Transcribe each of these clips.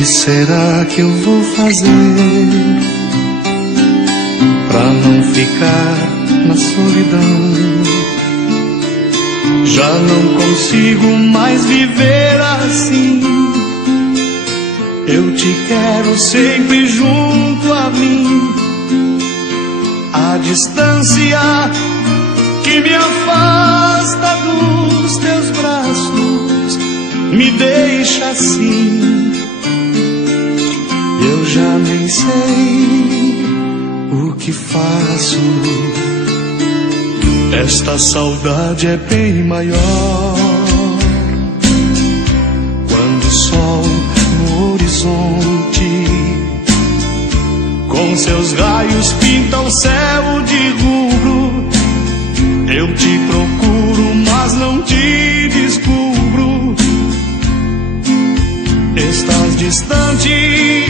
que será que eu vou fazer pra não ficar na solidão? Já não consigo mais viver assim. Eu te quero sempre junto a mim. A distância que me afasta dos teus braços me deixa assim. Eu já nem sei o que faço. Esta saudade é bem maior. Quando o sol no horizonte com seus raios pinta o céu de rubro, eu te procuro, mas não te descubro. Estás distante,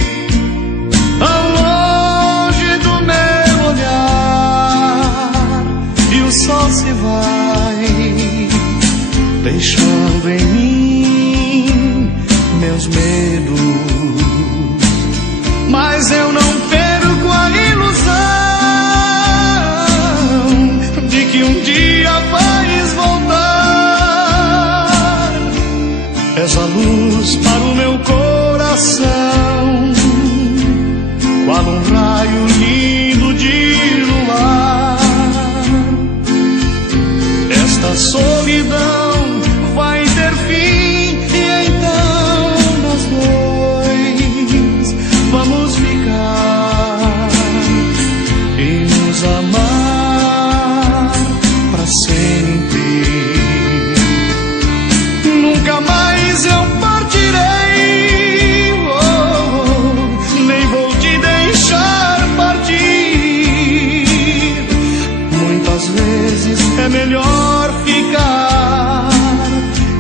ao longe do meu olhar, e o sol se vai, deixando em mim meus medos. Mas eu não perco a ilusão de que um dia vais voltar. És a luz para o meu coração, qual um raio lindo de luar. Esta solidão vai ter fim, e então nós dois vamos ficar e nos amar pra sempre. Nunca mais eu partirei, nem vou te deixar partir. Muitas vezes é melhor ficar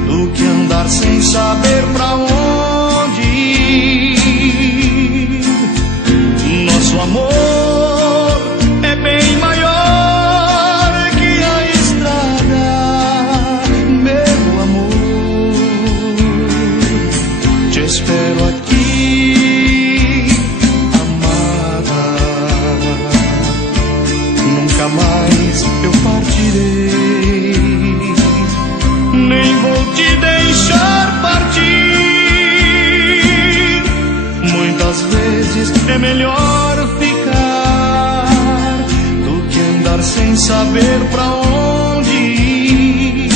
do que andar sem saber pra onde ir. Nosso amor é bem maior que a estrada, meu amor. Te espero aqui, amada. Nunca mais eu partirei, nem vou te deixar partir. Muitas vezes é melhor ficar do que andar sem saber pra onde ir.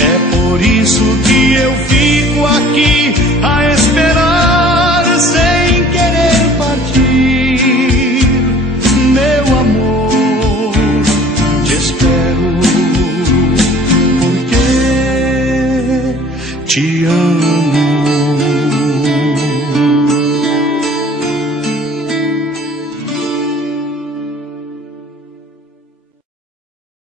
É por isso que eu fico aqui a esperar sem querer partir. Meu amor, te espero porque te amo.